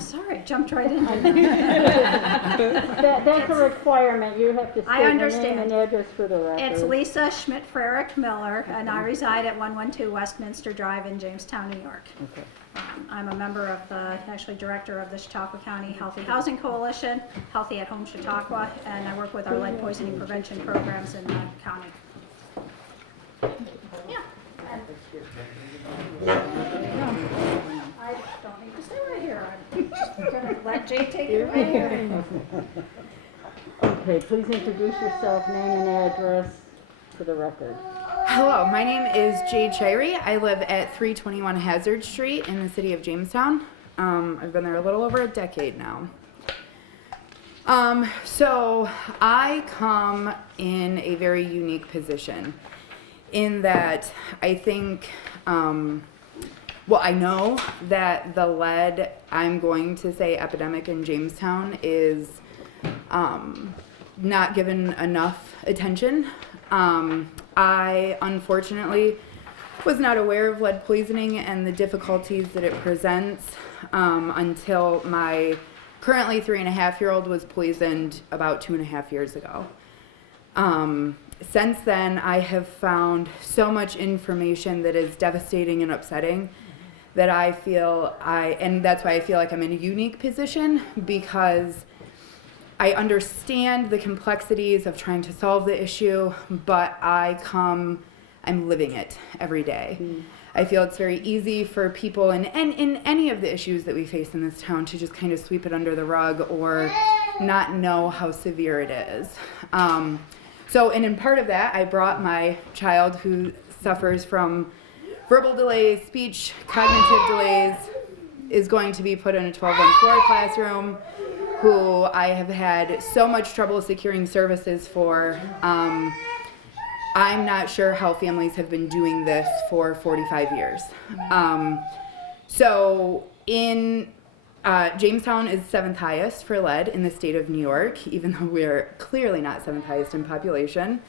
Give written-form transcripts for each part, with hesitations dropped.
I'm sorry, jumped right into That's a requirement. You have to I state your name understand. and address for the record. It's Lisa Schmidt-Frerick Miller, and I reside at 112 Westminster Drive in Jamestown, New York. Okay. I'm a member of actually director of the Chautauqua County Healthy Housing Coalition, Healthy at Home Chautauqua, and I work with our lead poisoning prevention programs in the county. Yeah. I don't need to stay right here. I'm just gonna let Jay take it away. Okay, please introduce yourself, name and address for the record. Hello, my name is Jade Shirey. I live at 321 Hazard Street in the city of Jamestown. I've been there a little over a decade now. So I come in a very unique position in that I think, I know that the lead, I'm going to say epidemic in Jamestown is not given enough attention. I unfortunately was not aware of lead poisoning and the difficulties that it presents until my currently 3.5-year-old was poisoned about 2.5 years ago. Since then, I have found so much information that is devastating and upsetting that I feel and that's why I feel like I'm in a unique position, because I understand the complexities of trying to solve the issue, but I'm living it every day. I feel it's very easy for people in any of the issues that we face in this town to just kind of sweep it under the rug or not know how severe it is. And in part of that, I brought my child who suffers from verbal delays, speech, cognitive delays, is going to be put in a 12-1-4 classroom, who I have had so much trouble securing services for. I'm not sure how families have been doing this for 45 years. Jamestown is 7th highest for lead in the state of New York, even though we're clearly not 7th highest in population.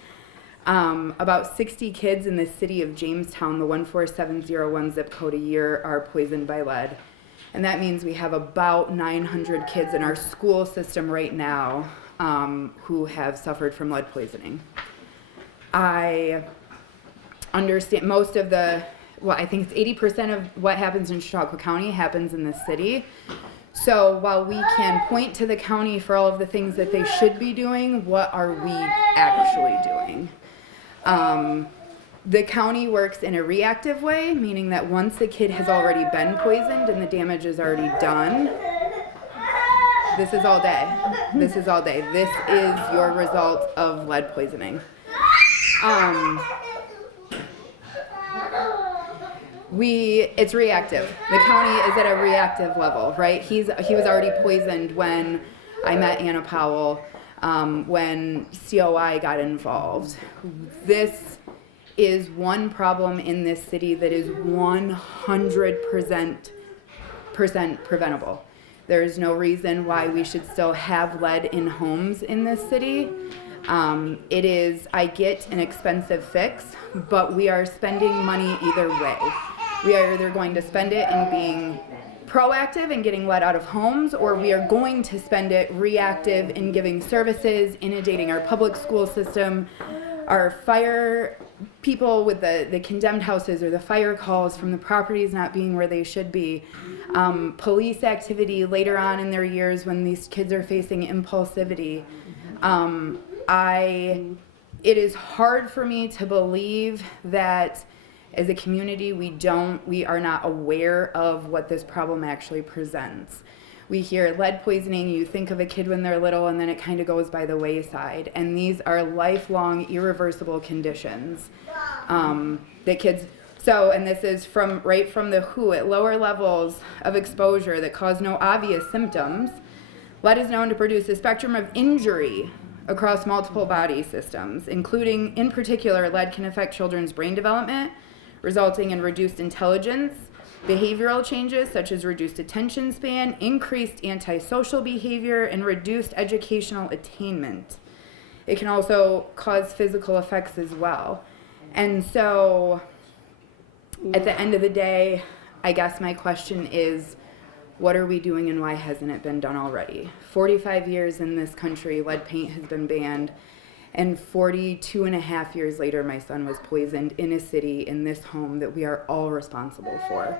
About 60 kids in the city of Jamestown, the 14701 zip code a year, are poisoned by lead. And that means we have about 900 kids in our school system right now who have suffered from lead poisoning. I understand most of I think it's 80% of what happens in Chautauqua County happens in the city. So while we can point to the county for all of the things that they should be doing, what are we actually doing? The county works in a reactive way, meaning that once the kid has already been poisoned and the damage is already done, this is all day. This is all day. This is your result of lead poisoning. It's reactive. The county is at a reactive level, right? He was already poisoned when I met Anna Powell, when COI got involved. This is one problem in this city that is 100% preventable. There is no reason why we should still have lead in homes in this city. I get an expensive fix, but we are spending money either way. We are either going to spend it in being proactive and getting lead out of homes, or we are going to spend it reactive in giving services, inundating our public school system, our fire people with the condemned houses or the fire calls from the properties not being where they should be, police activity later on in their years when these kids are facing impulsivity. It is hard for me to believe that as a community we are not aware of what this problem actually presents. We hear lead poisoning, you think of a kid when they're little, and then it kind of goes by the wayside. And these are lifelong, irreversible conditions that kids. And this is right from the WHO, at lower levels of exposure that cause no obvious symptoms. Lead is known to produce a spectrum of injury across multiple body systems, including, in particular, lead can affect children's brain development, resulting in reduced intelligence, behavioral changes such as reduced attention span, increased antisocial behavior, and reduced educational attainment. It can also cause physical effects as well. And so, at the end of the day, I guess my question is, What are we doing and why hasn't it been done already? 45 years in this country, lead paint has been banned. And 42 and a half years later, my son was poisoned in a city, in this home that we are all responsible for.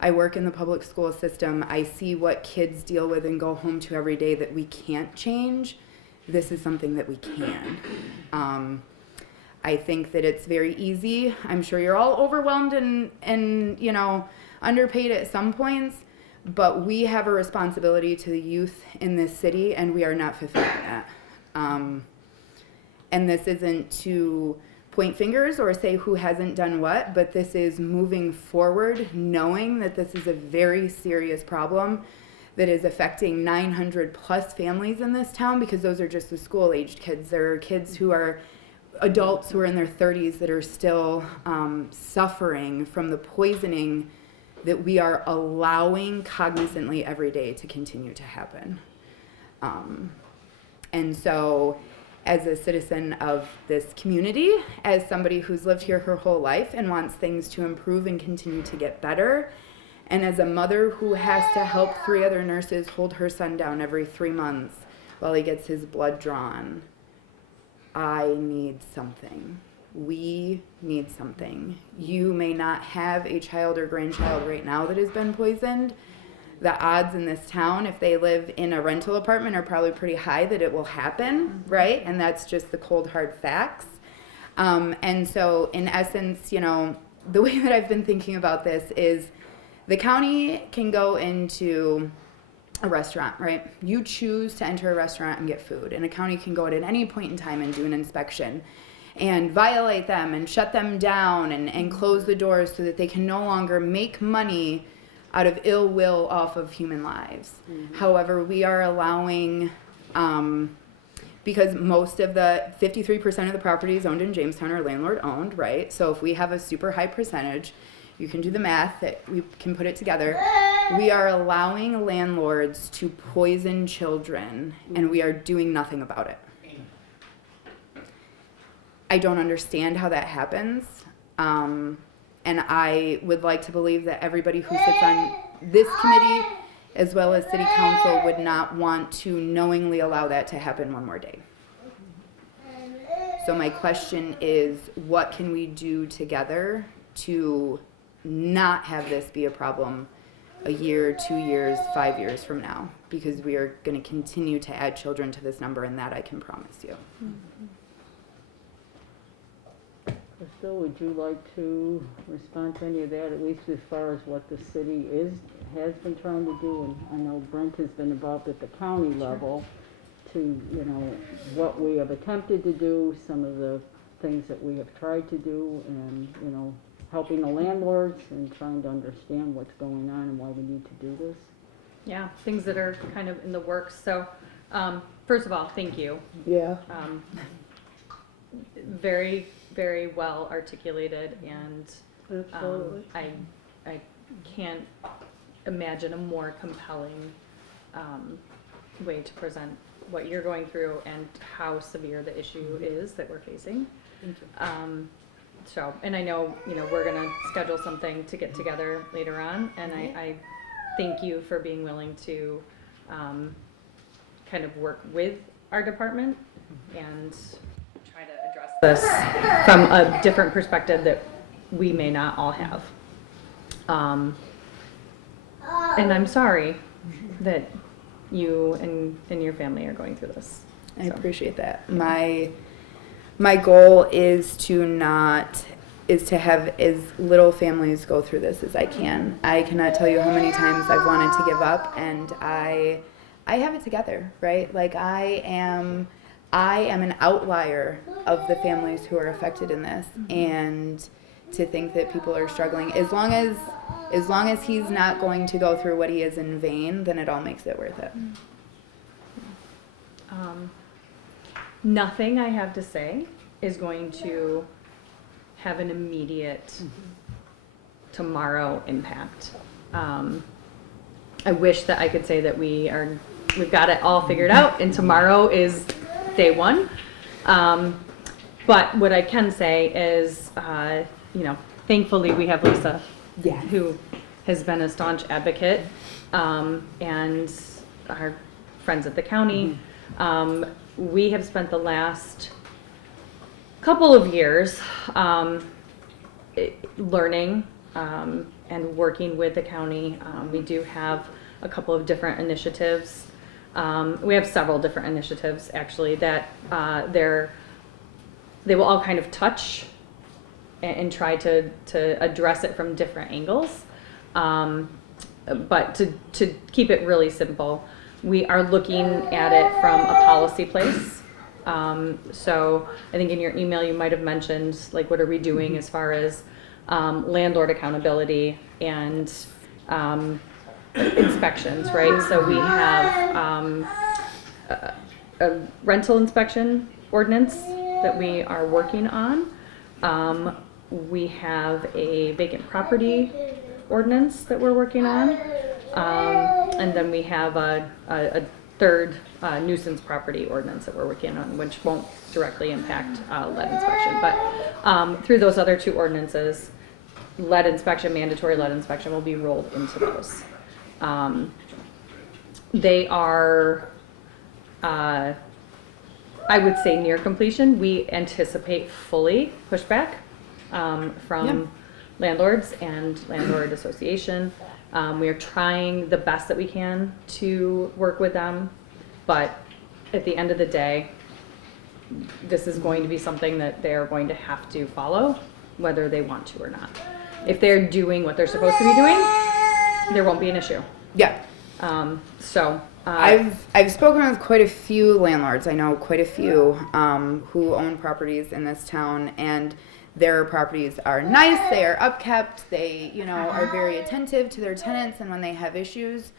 I work in the public school system. I see what kids deal with and go home to every day that we can't change. This is something that we can. I think that it's very easy. I'm sure you're all overwhelmed and you know, underpaid at some points, but we have a responsibility to the youth in this city, and we are not fulfilling that. And this isn't to point fingers or say who hasn't done what, but this is moving forward, knowing that this is a very serious problem that is affecting 900 plus families in this town, because those are just the school-aged kids. There are kids who are adults who are in their 30s that are still suffering from the poisoning that we are allowing cognizantly every day to continue to happen. And so, as a citizen of this community, as somebody who's lived here her whole life and wants things to improve and continue to get better, and as a mother who has to help 3 other nurses hold her son down every 3 months while he gets his blood drawn, I need something. We need something. You may not have a child or grandchild right now that has been poisoned. The odds in this town, if they live in a rental apartment, are probably pretty high that it will happen, right? And that's just the cold, hard facts. And so, in essence, you know, the way that I've been thinking about this is the county can go into a restaurant, right? You choose to enter a restaurant and get food, and a county can go at any point in time and do an inspection and violate them and shut them down and close the doors so that they can no longer make money out of ill will off of human lives. Mm-hmm. However, we are allowing, because most of the 53% of the properties owned in Jamestown are landlord owned, right? So if we have a super high percentage, you can do the math that we can put it together. We are allowing landlords to poison children, and we are doing nothing about it. I don't understand how that happens. And I would like to believe that everybody who sits on this committee, as well as city council, would not want to knowingly allow that to happen one more day. So my question is, what can we do together to not have this be a problem a year, 2 years, 5 years from now? Because we are going to continue to add children to this number, and that I can promise you. Crystal, would you like to respond to any of that, at least as far as what the city has been trying to do? And I know Brent has been involved at the county level to, you know, what we have attempted to do, some of the things that we have tried to do, and, you know, helping the landlords and trying to understand what's going on and why we need to do this. Yeah, things that are kind of in the works. So, first of all, thank you. Yeah. Very, very well articulated, and I can't imagine a more compelling way to present what you're going through and how severe the issue is that we're facing. Thank you. So, and I know, you know, we're gonna schedule something to get together later on, and I thank you for being willing to kind of work with our department and try to address this from a different perspective that we may not all have. And I'm sorry that you and your family are going through this. I appreciate that. My goal is to have as little families go through this as I can. I cannot tell you how many times I've wanted to give up, and I have it together, right? Like I am an outlier of the families who are affected in this, and to think that people are struggling, as long as he's not going to go through what he is in vain, then it all makes it worth it. Nothing I have to say is going to have an immediate tomorrow impact. I wish that I could say that we've got it all figured out and tomorrow is day one. But what I can say is, you know, thankfully we have Lisa, Yes. who has been a staunch advocate and our friends at the county. We have spent the last couple of years learning and working with the county. We do have a couple of different initiatives. We have several different initiatives actually that they will all kind of touch and try to address it from different angles. But to keep it really simple, we are looking at it from a policy place. So I think in your email you might have mentioned, like, what are we doing as far as landlord accountability and inspections, right? So we have a rental inspection ordinance that we are working on. We have a vacant property ordinance that we're working on. And then we have a third nuisance property ordinance that we're working on, which won't directly impact lead inspection. But through those other two ordinances, lead inspection, mandatory lead inspection will be rolled into those. They are, I would say, near completion. We anticipate fully pushback from landlords and landlord association. We are trying the best that we can to work with them, but at the end of the day, this is going to be something that they are going to have to follow, whether they want to or not. If they're doing what they're supposed to be doing, there won't be an issue. Yeah. I've spoken with quite a few landlords. I know quite a few who own properties in this town, and their properties are nice, they are upkept, they, are very attentive to their tenants, and when they have issues,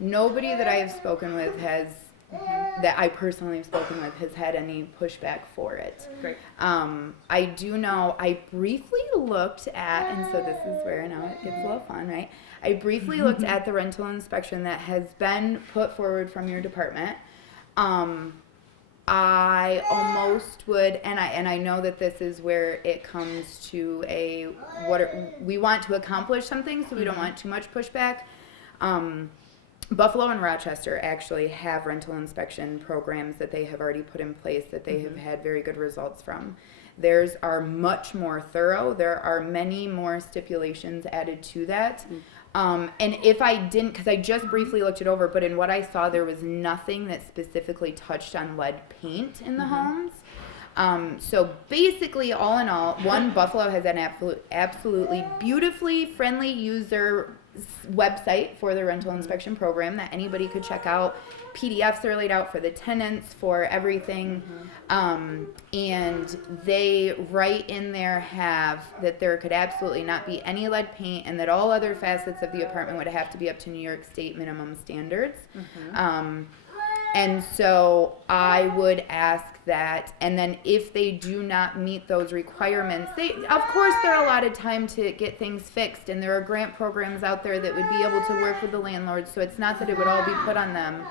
nobody that I have spoken with that I personally have spoken with has had any pushback for it. Great. I do know, I briefly looked at, and so this is where now it gets a little fun, right? I briefly looked at the rental inspection that has been put forward from your department. I almost would, and I know that this is where it comes to we want to accomplish something, so we don't want too much pushback. Buffalo and Rochester actually have rental inspection programs that they have already put in place that they have had very good results from. Theirs are much more thorough. There are many more stipulations added to that. And if I didn't, because I just briefly looked it over, but in what I saw, there was nothing that specifically touched on lead paint in the homes. So basically, all in all, Buffalo has an absolutely beautifully friendly user website for the rental inspection program that anybody could check out. PDFs are laid out for the tenants, for everything. And they right in there have that there could absolutely not be any lead paint, and that all other facets of the apartment would have to be up to New York State minimum standards. And so I would ask that, and then if they do not meet those requirements, of course there are a lot of time to get things fixed, and there are grant programs out there that would be able to work with the landlords, so it's not that it would all be put on them.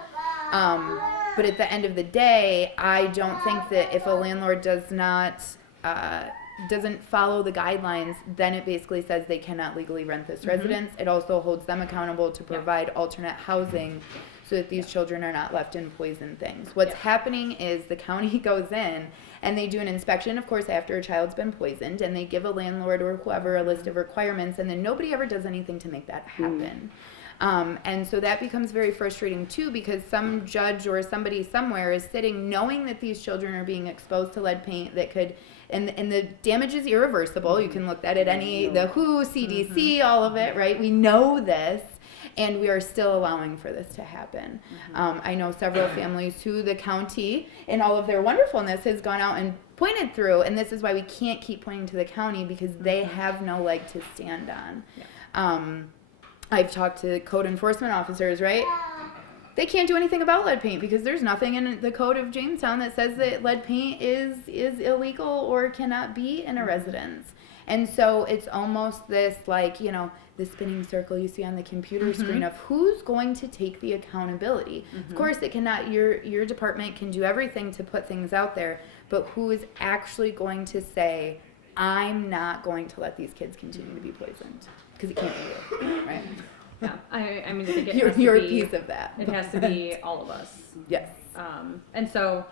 But at the end of the day, I don't think that if a landlord doesn't follow the guidelines, then it basically says they cannot legally rent this residence. It also holds them accountable to provide alternate housing so that these children are not left in poison things. What's happening is the county goes in and they do an inspection, of course, after a child's been poisoned, and they give a landlord or whoever a list of requirements, and then nobody ever does anything to make that happen. And so that becomes very frustrating too, because some judge or somebody somewhere is sitting knowing that these children are being exposed to lead paint that could, and the damage is irreversible. You can look at it, the WHO, CDC, all of it, right? We know this. And we are still allowing for this to happen. I know several families who the county, in all of their wonderfulness, has gone out and pointed through, and this is why we can't keep pointing to the county, because they have no leg to stand on. I've talked to code enforcement officers, right? They can't do anything about lead paint because there's nothing in the code of Jamestown that says that lead paint is illegal or cannot be in a residence. And so it's almost this, the spinning circle you see on the computer screen of who's going to take the accountability. Of course, it cannot. Your department can do everything to put things out there, but who is actually going to say, I'm not going to let these kids continue to be poisoned? Because it can't be you, right? Yeah, I mean, I think it You're, has to you're a be, piece of that. it has to be all of us. Yes. And so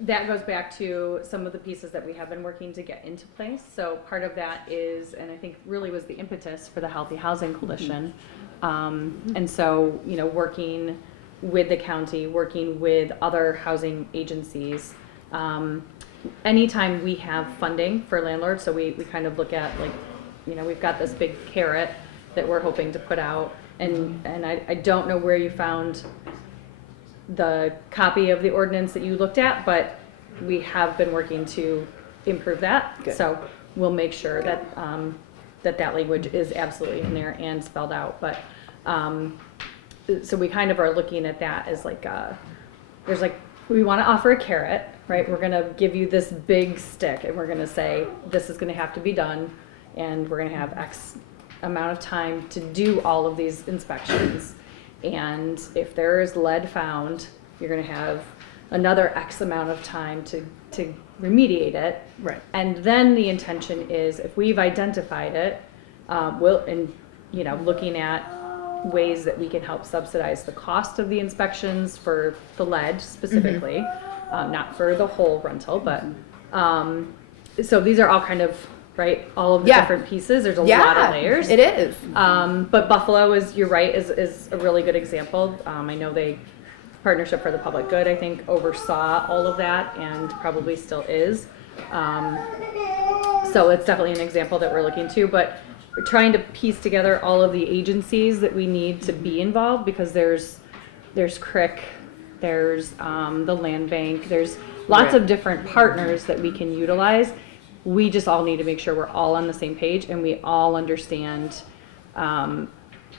that goes back to some of the pieces that we have been working to get into place. So part of that is, and I think really was the impetus for the Healthy Housing Coalition. And so, you know, working with the county, working with other housing agencies. Anytime we have funding for landlords, so we kind of look at like, you know, we've got this big carrot that we're hoping to put out. And I don't know where you found the copy of the ordinance that you looked at, but we have been working to improve that. Good. So we'll make sure that that language is absolutely in there and spelled out. But so we kind of are looking at that as like there's like, we want to offer a carrot, right? We're going to give you this big stick and we're going to say this is going to have to be done, and we're going to have X amount of time to do all of these inspections. And if there is lead found, you're going to have another X amount of time to remediate it. Right. And then the intention is, if we've identified it, you know, looking at ways that we can help subsidize the cost of the inspections for the lead specifically, not for the whole rental, but so these are all kind of, right, all of the different pieces. There's a lot of layers. It is. But Buffalo is, you're right, is a really good example. I know they, Partnership for the Public Good, I think, oversaw all of that and probably still is. So it's definitely an example that we're looking to, but we're trying to piece together all of the agencies that we need to be involved, because there's CRIC, there's the land bank, there's lots of different partners that we can utilize. We just all need to make sure we're all on the same page and we all understand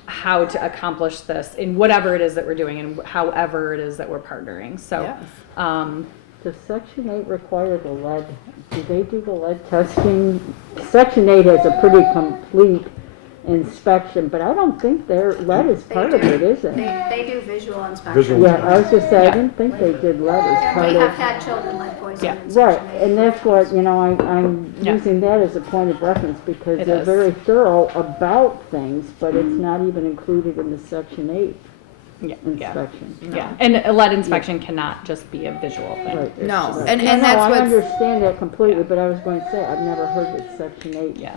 how to accomplish this in whatever it is that we're doing and however it is that we're partnering. So, Yes. Does Section 8 require the lead? Do they do the lead testing? Section 8 has a pretty complete inspection, but I don't think their lead is part of it, is it? They do visual inspection. Visual. Yeah, I was just saying, I didn't think they did lead as And part we of. have had children lead poisoning in Right, Section 8. and that's what, you know, I'm Yeah. using that as a point of reference because It they're is. very thorough about things, but it's not even included in the Section 8 yeah. inspection. Yeah, and a lead inspection cannot just be a visual thing. Right. No, Right. and No, that's I what's understand that completely, but I was going to say, I've never heard that Section 8, Yeah.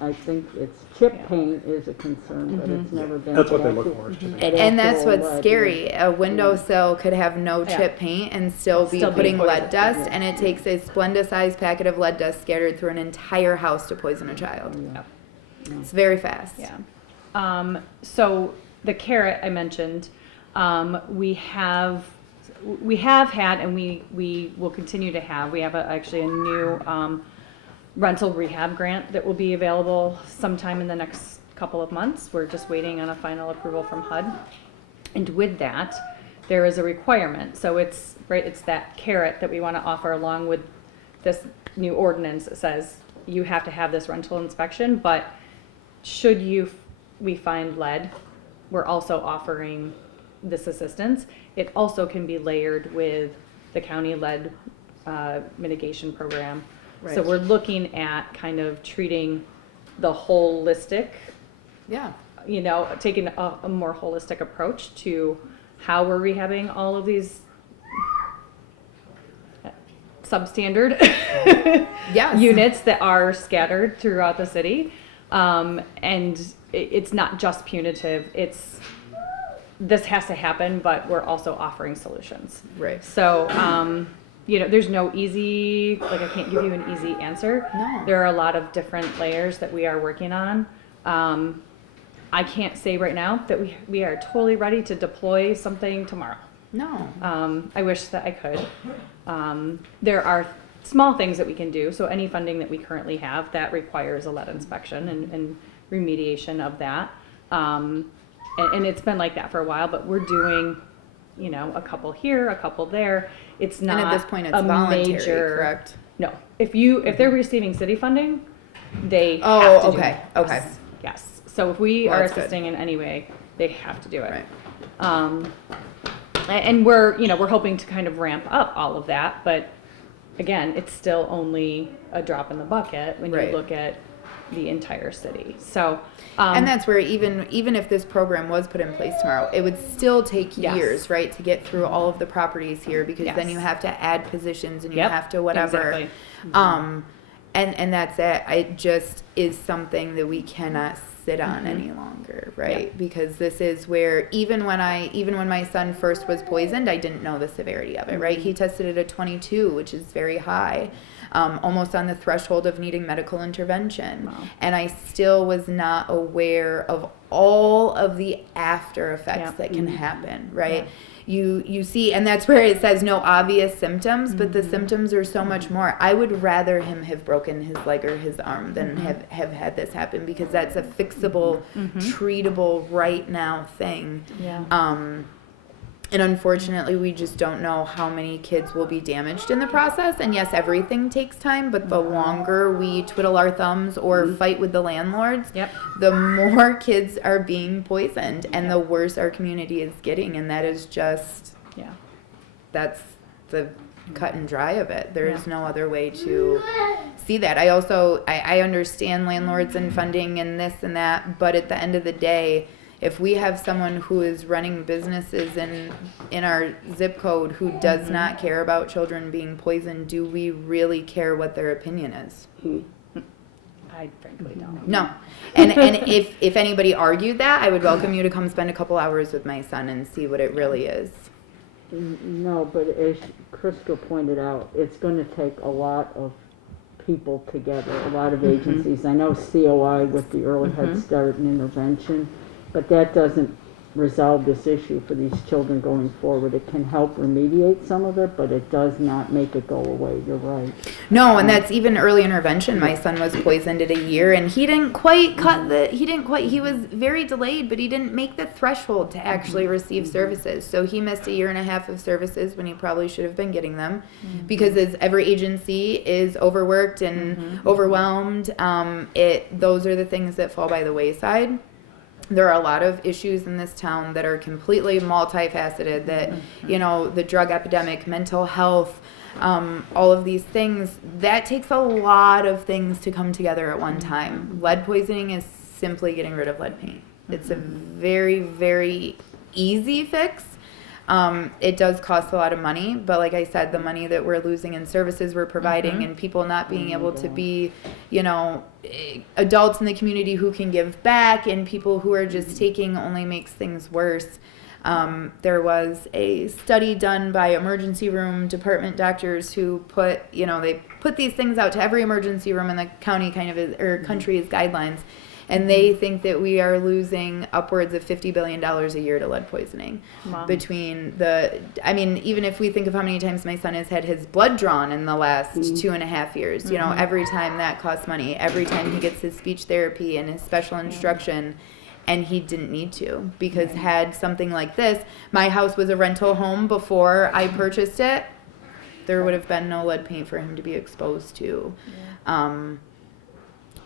I think it's chip Yeah. paint is a concern, but it's never been. That's what they to look actual- for. Is to and that's actual what's lead, scary. A windowsill could have no Yeah. chip paint and still be Still be putting lead poisoned. dust, and it takes a Splenda-sized packet of lead dust scattered through an entire house to poison a child. Yep. It's very fast. Yeah. So the carrot I mentioned, we have had, and we will continue to have. We have actually a new rental rehab grant that will be available sometime in the next couple of months. We're just waiting on a final approval from HUD, and with that, there is a requirement. So it's right. It's that carrot that we want to offer along with this new ordinance that says you have to have this rental inspection, but should we find lead, we're also offering this assistance. It also can be layered with the county lead mitigation program. So Right. we're looking at kind of treating the holistic, Yeah. you know, taking a more holistic approach to how we're rehabbing all of these substandard Yes. units that are scattered throughout the city. And it's not just punitive, this has to happen, but we're also offering solutions. Right. So, you know, there's no easy, like I can't give you an easy answer. No. There are a lot of different layers that we are working on. I can't say right now that we are totally ready to deploy something tomorrow. No. I wish that I could. There are small things that we can do. So any funding that we currently have that requires a lead inspection and remediation of that. And it's been like that for a while, but we're doing, you know, a couple here, a couple there. It's not And at this point, it's a voluntary, major, correct? No, if they're receiving city funding, they Oh, have to okay, do it. okay. Yes. So if we Well, are that's good. assisting in any way, they have to do it. Right. And we're hoping to kind of ramp up all of that, but again, it's still only a drop in the bucket when Right. you look at the entire city. So, And that's where even if this program was put in place tomorrow, it would still take Yes. years, right, to get through all of the properties here, because then you Yes. have to add positions and you Yep, have to whatever. exactly. And that's it. It just is something that we cannot sit on any longer, right? Yep. Because this is where even when my son first was poisoned, I didn't know the severity of it, right? He tested at a 22, which is very high. Almost on the threshold of needing medical intervention. Wow. And I still was not aware of all of the after effects Yeah. that can happen, right? You see, and that's where it says no obvious symptoms, but the symptoms are so much more. I would rather him have broken his leg or his arm than have had this happen, because that's a fixable, treatable right now thing. Yeah. And unfortunately, we just don't know how many kids will be damaged in the process. And yes, everything takes time, but the longer we twiddle our thumbs or fight with the landlords, Yep. the more kids are being poisoned and the worse our community is getting. And that is just, Yeah. that's the cut and dry of it. There is Yeah. no other way to see that. I understand landlords and funding and this and that, but at the end of the day, if we have someone who is running businesses in our zip code who does not care about children being poisoned, do we really care what their opinion is? I frankly don't. No. And if anybody argued that, I would welcome you to come spend a couple hours with my son and see what it really is. No, but as Crystal pointed out, it's gonna take a lot of people together, a lot of agencies. I know COI with the early head start and intervention, but that doesn't resolve this issue for these children going forward. It can help remediate some of it, but it does not make it go away. You're right. No, and that's even early intervention. My son was poisoned at a year, and he didn't quite he was very delayed, but he didn't make the threshold to actually receive services. So he missed 1.5 years of services when he probably should have been getting them, because as every agency is overworked and overwhelmed, those are the things that fall by the wayside. There are a lot of issues in this town that are completely multifaceted, that, you know, the drug epidemic, mental health, all of these things, that takes a lot of things to come together at one time. Lead poisoning is simply getting rid of lead paint. It's a very, very easy fix. It does cost a lot of money, but like I said, the money that we're losing in services we're providing and people not being able to be, you know, adults in the community who can give back, and people who are just taking only makes things worse. There was a study done by emergency room department doctors who put, you know, they put these things out to every emergency room in the county or country as guidelines. And they think that we are losing upwards of $50 billion a year to lead poisoning. Wow. Even if we think of how many times my son has had his blood drawn in the last 2.5 years, you know, every time that costs money, every time he gets his speech therapy and his special instruction, and he didn't need to, because had something like this, my house was a rental home before I purchased it, there would have been no lead paint for him to be exposed to.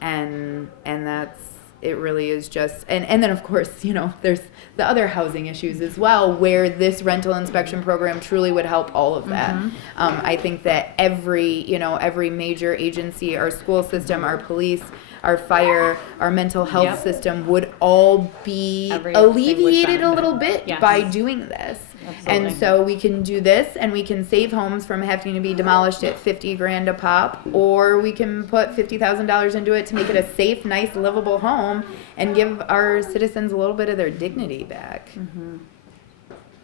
And that's, it really is just, and then of course, you know, there's the other housing issues as well, where this rental inspection program truly would help all of that. I think that every major agency, our school system, our police, our fire, our mental health system would all be Everything would alleviated a benefit. little bit Yes. by doing this. Absolutely. And so we can do this, and we can save homes from having to be demolished at $50,000 a pop, or we can put $50,000 into it to make it a safe, nice, livable home and give our citizens a little bit of their dignity back.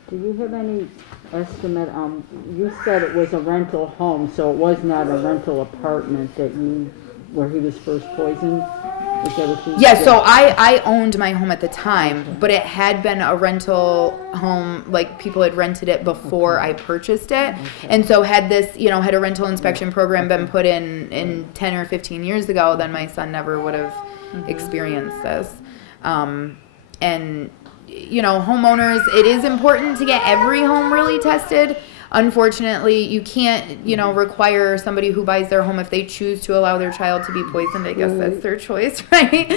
Do you have any estimate, you said it was a rental home, so it was not a rental apartment where he was first poisoned? Is that what you Yeah, said? so I owned my home at the time, but it had been a rental home, like people had rented it before I purchased it. And so had a rental inspection program been put in 10 or 15 years ago, then my son never would have experienced this. And, you know, homeowners, it is important to get every home really tested. Unfortunately, you can't, you know, require somebody who buys their home, if they choose to allow their child to be poisoned, I guess that's their choice, right?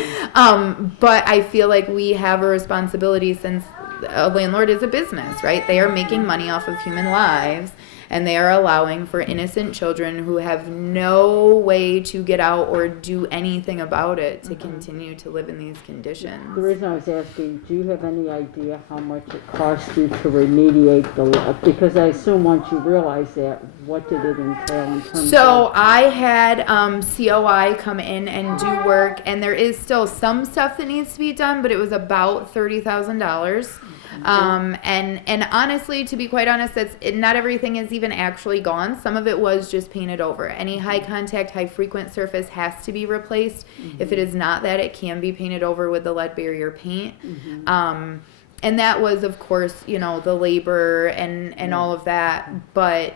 But I feel like we have a responsibility, since a landlord is a business, right? They are making money off of human lives. and they are allowing for innocent children who have no way to get out or do anything about it to continue to live in these conditions. The reason I was asking, do you have any idea how much it costs you to remediate the lead? Because I assume once you realize that, what did it entail in terms of? So I had COI come in and do work, and there is still some stuff that needs to be done, but it was about $30,000. And honestly, to be quite honest, not everything is even actually gone. Some of it was just painted over. Any high contact, high frequent surface has to be replaced. If it is not that, it can be painted over with the lead barrier paint. And that was, of course, you know, the labor and all of that, but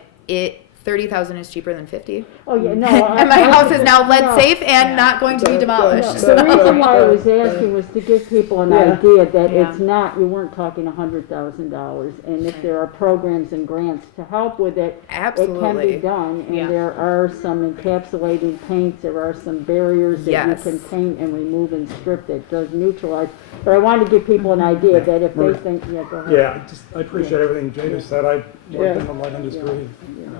30,000 is cheaper than 50. Oh, yeah, no. And my house is now lead no. safe and not going to be demolished. The reason why I was asking was to give people an idea that Yeah. it's not, we weren't talking $100,000. And if there are programs and grants to help with it, it can Absolutely. be done. Yeah. And there are some encapsulating paints, there are some barriers that you Yes. can paint and remove and strip that does neutralize. But I wanted to give people an idea that if they Maria. think, yeah, go ahead. Yeah, I appreciate everything Jada said. I worked in the lead industry, you know,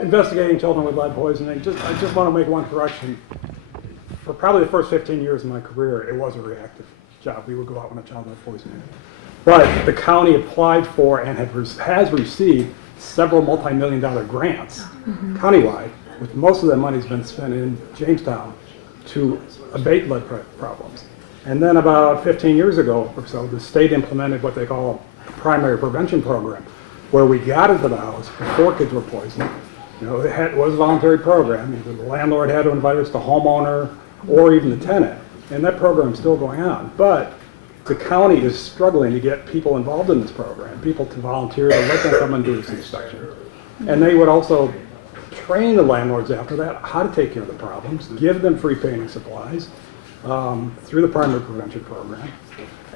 investigating children with lead poisoning. I just want to make one correction. For probably the first 15 years of my career, it was a reactive job. We would go out when a child had poisoning. But the county applied for and has received several multi-million-dollar grants countywide, with most of that money's been spent in Jamestown to abate lead problems. And then about 15 years ago or so, the state implemented what they call a primary prevention program, where we got into the house before kids were poisoned. You know, it was a voluntary program. Either the landlord had to invite us, the homeowner, or even the tenant. And that program's still going on. But the county is struggling to get people involved in this program, people to volunteer to let them come and do this inspection. And they would also train the landlords after that how to take care of the problems, give them free painting supplies through the primary prevention program.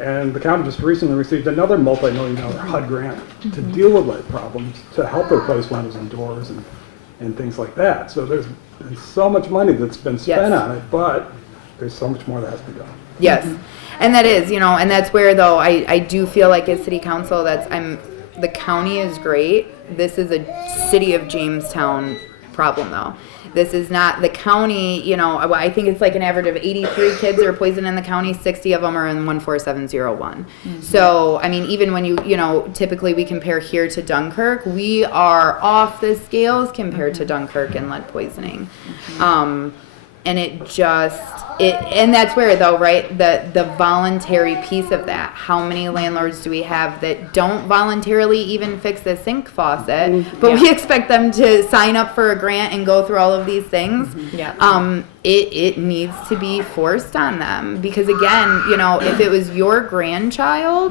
And the county just recently received another multi-million-dollar HUD grant to deal with lead problems, to help replace windows and doors and things like that. So there's been so much money that's been spent Yes. on it, but there's so much more that has to be done. Yes, and that is, you know, and that's where though I do feel like as city council, the county is great. This is a city of Jamestown problem though. This is not the county, you know, I think it's like an average of 83 kids are poisoned in the county, 60 of them are in 14701. So, I mean, even when you know, typically we compare here to Dunkirk, we are off the scales compared to Dunkirk and lead poisoning. And and that's where though, right, the voluntary piece of that, how many landlords do we have that don't voluntarily even fix the sink faucet, but we expect them to sign up for a grant and go through all of these things. Yeah. It needs to be forced on them, because again, you know, if it was your grandchild,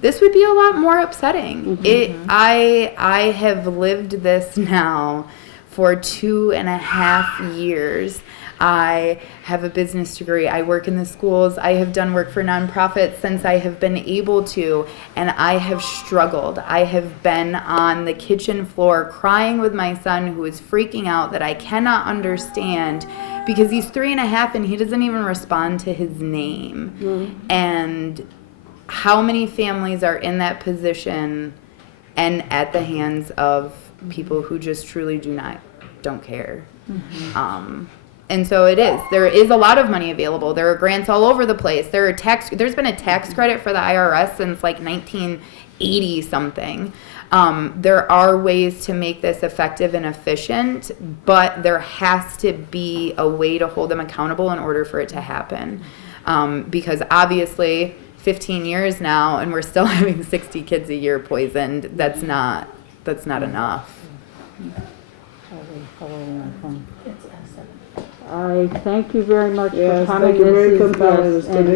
this would be a lot more upsetting. I have lived this now for 2.5 years. I have a business degree. I work in the schools. I have done work for nonprofits since I have been able to, and I have struggled. I have been on the kitchen floor crying with my son, who is freaking out that I cannot understand, because he's 3.5 and he doesn't even respond to his name. And how many families are in that position and at the hands of people who just truly don't care. And so there is a lot of money available. There are grants all over the place. There's been a tax credit for the IRS since like 1980 something. There are ways to make this effective and efficient, but there has to be a way to hold them accountable in order for it to happen. Because obviously 15 years now and we're still having 60 kids a year poisoned. That's not enough. I thank you very much for Yes, coming. thank you This very is compelling. best, It was and